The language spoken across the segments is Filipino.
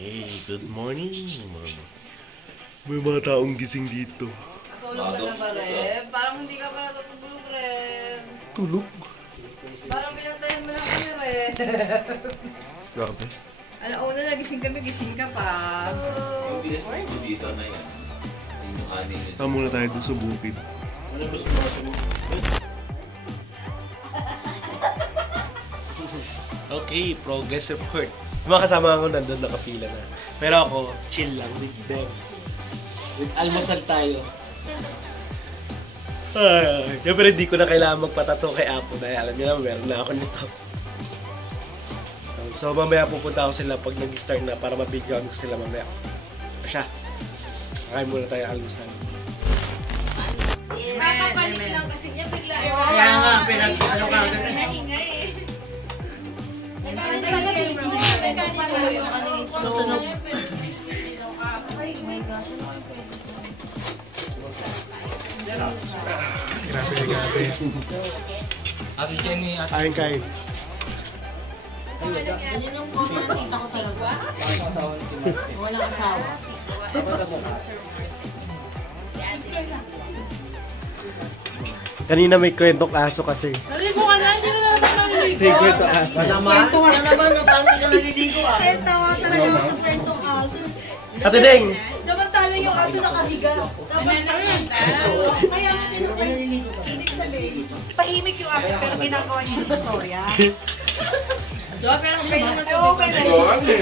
Okay, good morning. May mga taong gising dito. Tulog ka na ba, Reb? Parang hindi ka pa natutulog, Reb. Tulog? Parang pinantayan mo lang kami, Reb. Grabe. Alauna na, gising kami, gising ka pa. Yung bilis mo dito na yan. Yung anin nito. Tama muna tayo doon sa bukid. Ano ba sumasabog? Okay, progress report. Yung mga kasama ko nandun nakapila na. Pero ako, chill lang with them. With almusal tayo. Pero hindi ko na kailangan magpatato kay Apo dahil alam niyo na, meron na ako nito. So mamaya pupunta ako sila pag nag-start na para mabigyan ko sila mamaya. Siya. Kakain muna tayo almusal. Nakakapanik lang kasi niya bigla. Kaya nga, pinag-ano ka. Naingay eh. Grabe. Ate Jenny, Kain. Ganyan yung kono ng tita ko talaga. Walang asawa. Kanina may kwentong aso kasi. Naligo ka na, hindi na naman naliligo. May kwentong aso. naman na parang hindi ka naliligo ah. Eh, tawa talaga ako sa kwentong aso. Ate Deng! Samantala yung aso nakahiga. Tapos, kaya hindi sabihin. Tahimik yung aso pero ginagawa niya yung istorya. Diba, pero pwede naman ito. Oo, pwede.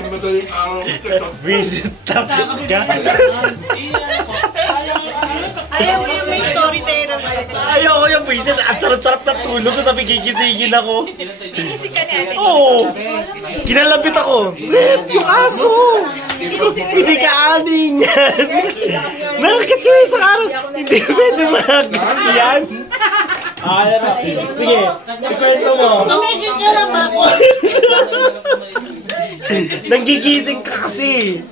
Madaling araw ko. Visit top ka. Ayaw mo yung may storyteller. Ayoko yung visit. Ang sarap-sarap na tulog ko sabi gigisingin ako. Gigising ka niya. Oo! Kinalapit ako. Red, yung aso! Hindi ka aning yan. Nakakit kayo sa araw. Hindi pwede mag yan. Ayan na. Sige, ikwento mo. Tumigil ka lang ako. Nanggigising ka kasi.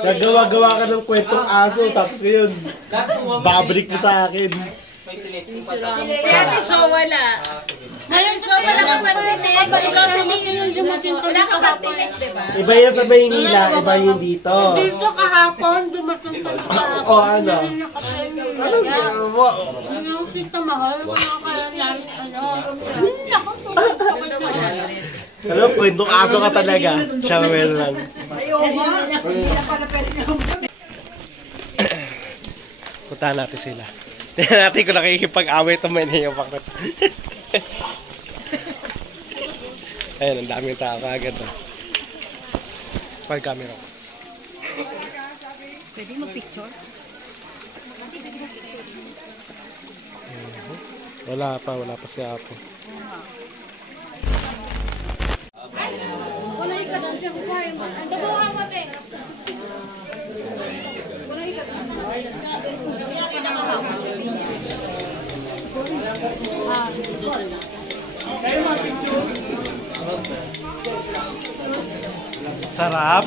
Nagawa-gawa ka ng kwentong aso tapos ngayon, babalik mo sa akin. Si Ate Jo wala. Ngayon, Jo wala kang pantinik. Wala kang pantinik, diba? Iba yan sa Maynila, iba yung dito. Dito kahapon, dumating kami sa O ano? yung kita mahal, kaya lang, naku, tulog ka na. Alam, kwentong aso ka talaga. Siya meron lang. Ayoko. Hindi na pala pwede niya kumamit. Puntahan natin sila. Tingnan natin kung nakikipag-away ito may naiyapak. Ayun, ang daming tao agad. Pag camera. Pwede mag-picture? Wala pa si Apo. Wala ka lang siya kumain. Sabuhan mo, te. Sarap.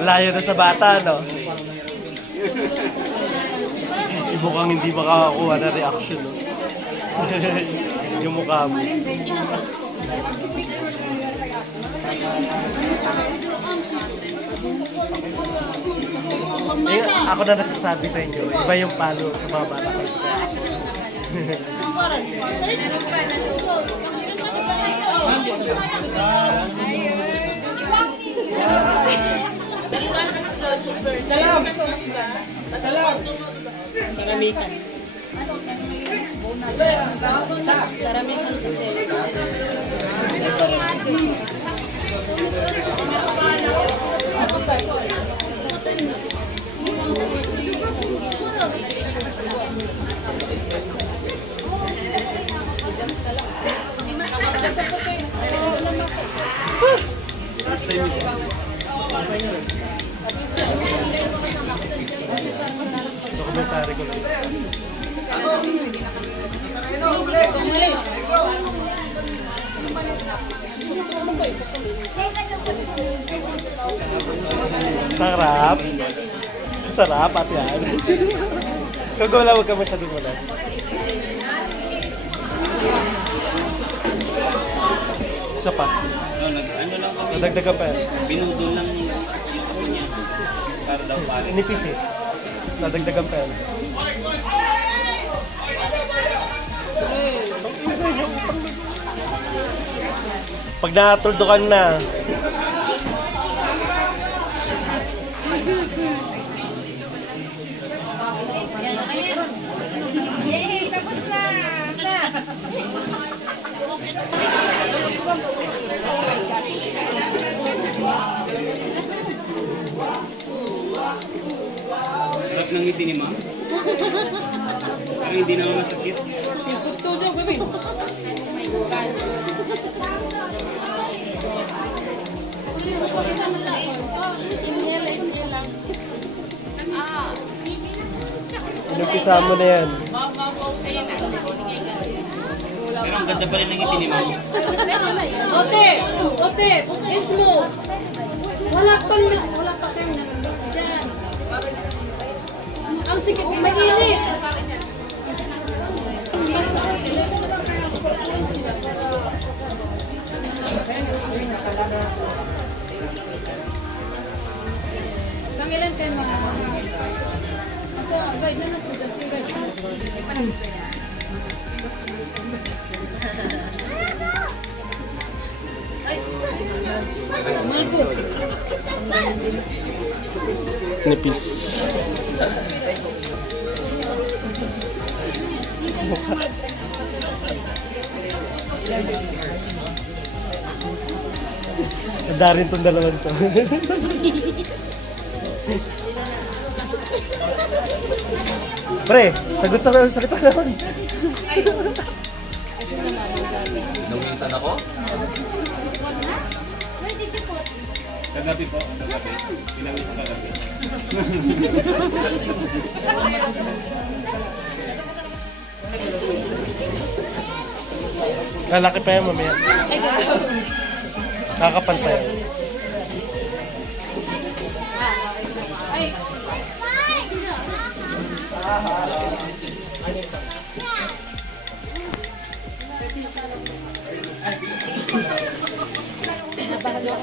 Layo na sa bata, no? Mukhang hindi makakakuha na reaction, no? Yung mukha mo. Eh, ako na nagsasabi sa inyo, iba yung palo sa mga bata. Karamihan. Karamihan kasi. Ito rin. Dokumentary ko lang. Sarap. Sarap at yan. Kung wala, huwag ka masyadong wala. Isa pa. Ano lang kami, Nadagdagan pa yan. binudol lang yung ako niya. Para daw pare. Nipis eh. Nadagdagan pa yan. Pag nakatuldukan na, Yay! Tapos na! Sarap ng ngiti ni ma'am. Parang hindi naman masakit. Tutujaw kami. inumpisa mo na yan. Pero ang ganda pa rin ng ngiti ni ma'am. Ote! Ote! Yes mo! Wala pa kang nanonood dyan. Ang sikip, may init! Pangilan kayo mga ako, guide na nagsudas yung guide. Malbo. Nipis. Handa rin itong dalawan to. Pre, sagot sa sakit na naman. Nawisan ako? Kagabi po, kagabi. Pinawisan kagabi. Lalaki pa yan mamaya. Nakakapantay. Ay,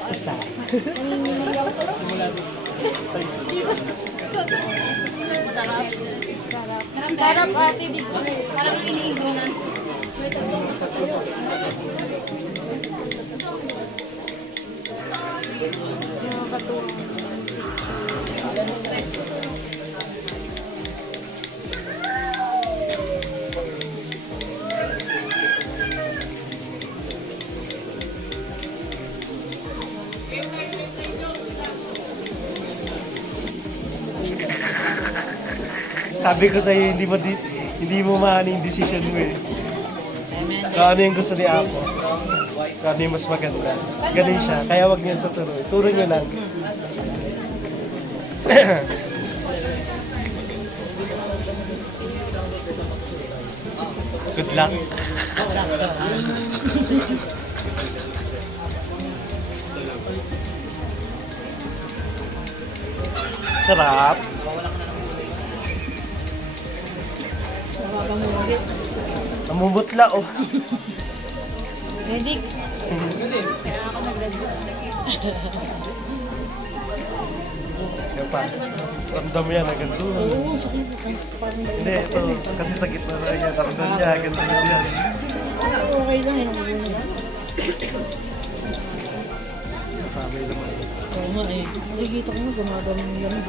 Basta. di ko sarap. Sarap ate dito. Parang iniigo na. Sabi ko sa'yo, hindi mo maano yung decision mo eh. Kung ano yung gusto ni Apo. Kung ano yung mas maganda. Ganun siya. Kaya wag niyo tuturuan. Turo niyo lang. Good luck. Sarap. Namumutla oh. Ready? Yan pa. Ramdam yan agad doon. Hindi, ito. Kasi sa gitna na yan. Ramdam niya agad doon yan. Okay lang yun. Sabi naman. Oo nga eh. Nakikita ko nga gumagano yung lamig.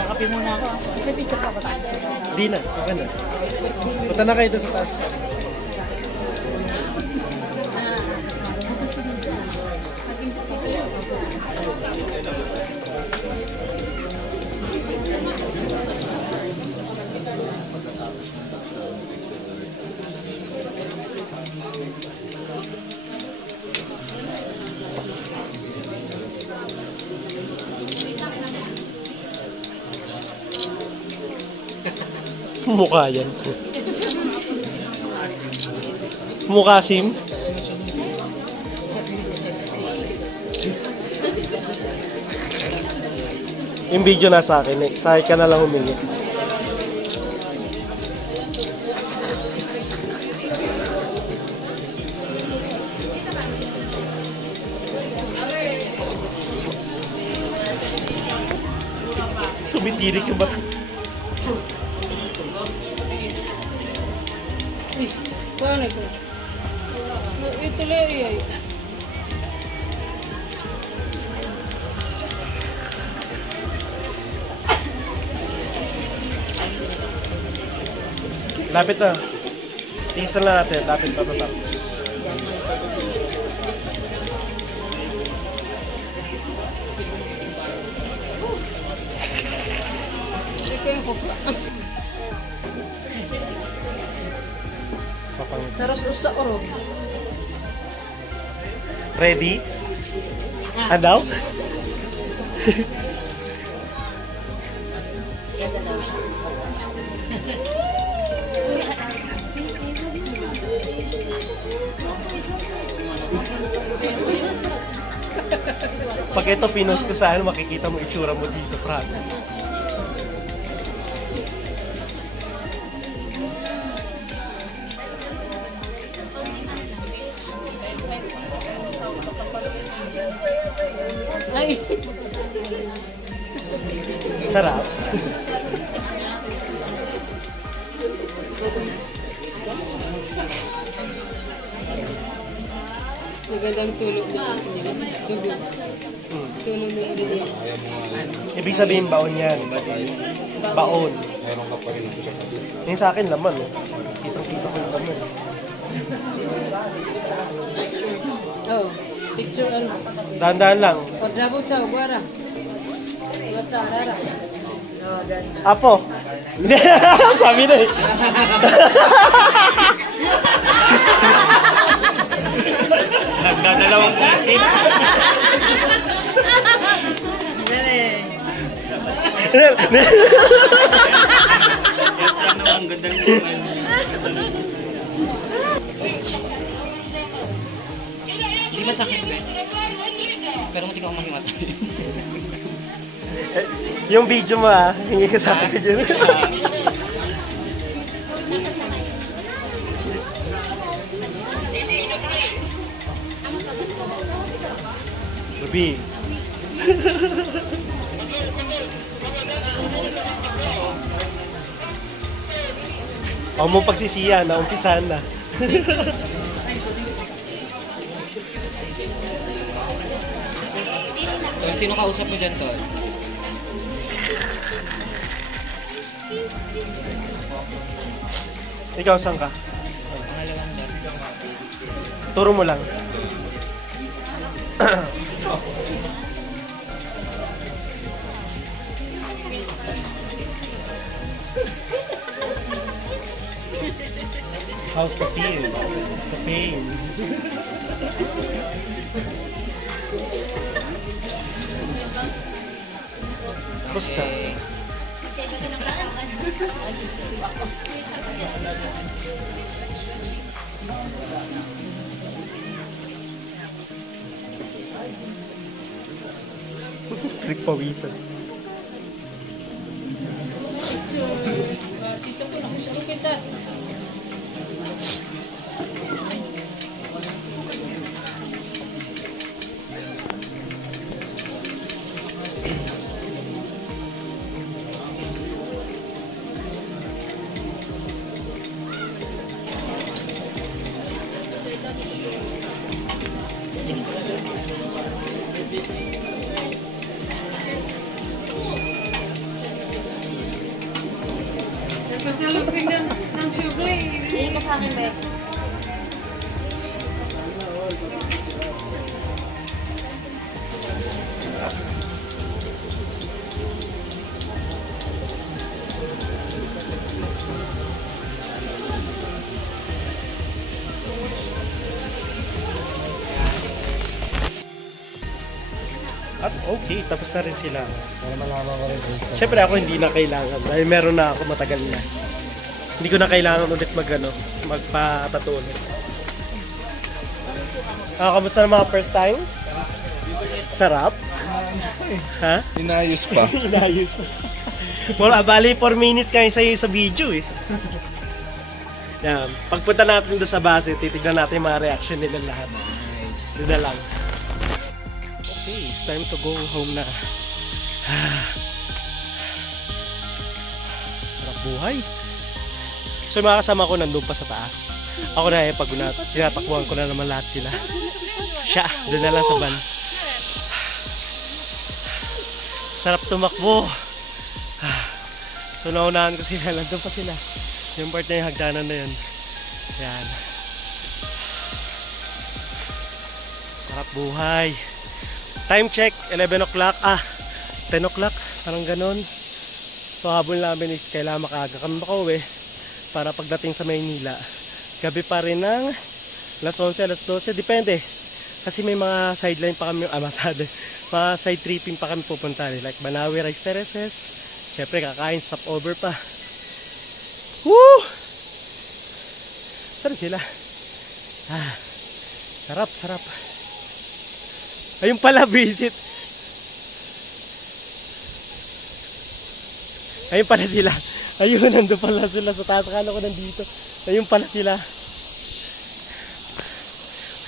Kakapi muna ako. May picture pa ba tayo? Di na. Okay na. Punta na kayo doon sa taas. Mukha yan. Mukha sim. Yung video nasa akin eh. Sa akin ka na lang humingi. Tumitirik yung bato. Paano ko? Ito lang yan. Lapit na. Tingis na lang natin. Lapit pa tapos. Ito yung kupla. Terus usah oro. Ready? Ano? Pag ito pinost ko saan, makikita mo itsura mo dito, promise. Ay. Sarap. Magandang tulog niya. Tulog niya din yan. Ibig sabihin baon yan. Baon. Meron ka pa rin ito sa tabi. Yung sa akin laman. Kitang-kita ko yung laman. Oh, picture ano? Dahan-dahan lang. Padrabog sa ugwara. Ulat sa arara. Oh, ganda. Apo. Sabi na eh. Nagdadalawang isip. Galing. Yan sana ang gandang naman. Hindi masakit ba? Pero hindi ko mahimatay. Yung video mo hingi ka sa akin dyan. Ruby. Ako mo pagsisiya, naumpisahan na. Sino kausap mo dyan, Tol? Ikaw, saan ka? Pangalawang dyan. Turo mo lang. How's the feel? The pain? Basta. Trick pawisan. Cicak ko na gusto ko kaysa. Nagpasalupin ng sugli. Hindi ka sa akin, Bek. At okay, tapos na rin sila. Siyempre ako hindi na kailangan dahil meron na ako matagal na. Hindi ko na kailangan ulit magpa-tattoo ulit. Kamusta na mga first time? Sarap? Ha? Inayos pa. Inayos. Bali 4 minutes kayo sa'yo sa video eh. Yan. Pagpunta natin doon sa base, titignan natin yung mga reaction nila lahat. Doon na lang. Okay, it's time to go home na. buhay. So yung mga kasama ko nandun pa sa taas. Ako na pag tinatakbuhan ko na naman lahat sila. Siya, doon na lang sa van. Sarap tumakbo. So naunahan ko sila, nandun pa sila. Yung part na yung hagdanan na yun. Ayan. Sarap buhay. Time check, 11 o'clock. 10 o'clock. Parang ganun. So habol namin is kailangan makaaga kami makauwi para pagdating sa Maynila. Gabi pa rin ng alas 11, alas 12. Depende. Kasi may mga sideline pa kami. Mga side tripping pa kami pupunta. Like Banawi Rice Terraces. Siyempre kakain, stopover pa. Woo! Sarap sila. Sarap, sarap. Ayun pala, visit. Ayun pala sila. Ayun, nandun pala sila sa taas. Akala ko nandito. Ayun pala sila.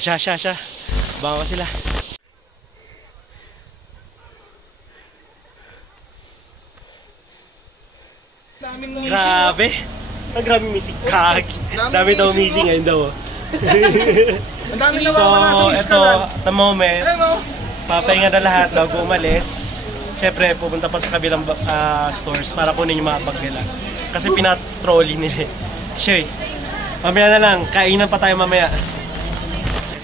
Siya. Baka sila. Grabe. Ang grabe missing. Dami daw missing ngayon daw. Ang dami nawawala sa miss ito, at the moment, papahinga na lahat bago umalis. Siyempre, pupunta pa sa kabilang stores para kunin yung mga bag nila. Kasi pinatrolling nila. Shay, mamaya na lang, kainan pa tayo mamaya.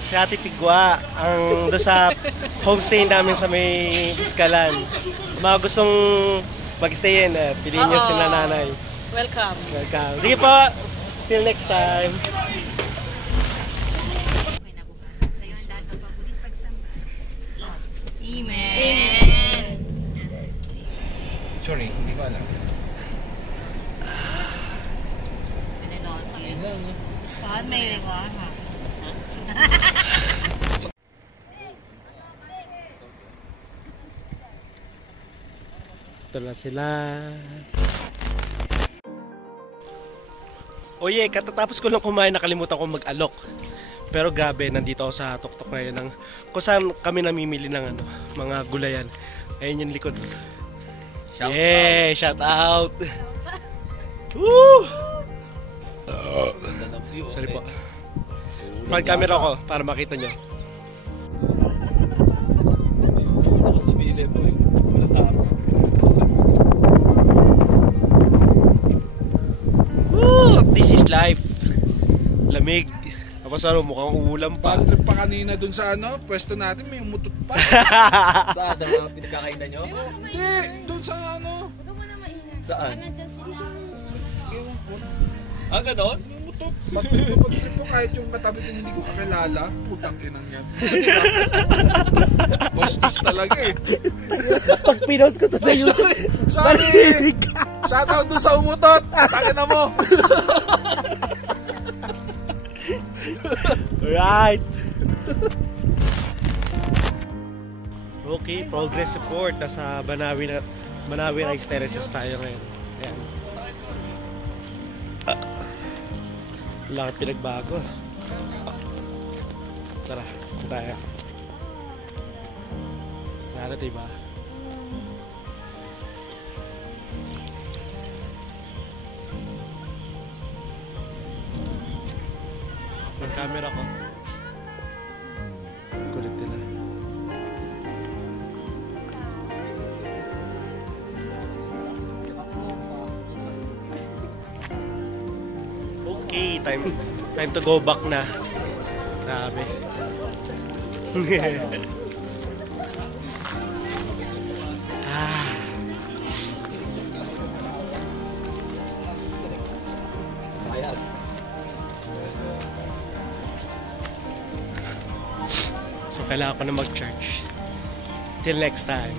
Si Ate Pigwa, ang doon sa homestay namin sa may Buskalan. Mga gustong mag-stayin, piliin nyo sila nanay. Welcome. Welcome. Sige po, till next time. Amen. Sorry, hindi ko alam. Saan may rewa ha? Ito na sila. Oye, katatapos ko lang kumain, nakalimutan ko mag-alok. Pero grabe, nandito ako sa tuktok ngayon ng kung saan kami namimili ng mga gulayan. Ayun yung likod. Shout out! Woo! Sorry po. Front camera ko para makita nyo. Woo! This is life. Lamig. Tapos mukhang uulan pa. Bad trip pa kanina dun sa pwesto natin, may umutot pa. Saan? Sa mga pinagkakainan nyo? Hindi, dun sa Saan? ewan ko. Ganon? May umutot. Bad trip po kahit yung katabi ko hindi ko kakilala. Putang inang yan. Bastos talaga eh. Pag pinost ko to sa YouTube, Sorry! Shoutout dun sa umutot! Tangin na mo! Alright. Okay, progress report. Nasa Banawi Rice Terraces tayo ngayon. Ayan. Wala kang pinagbago. Tara, tayo. Narate ba? Yung camera ko. Kulit nila. Okay, time to go back na. Grabe. So kailangan ko na mag-charge. Till next time.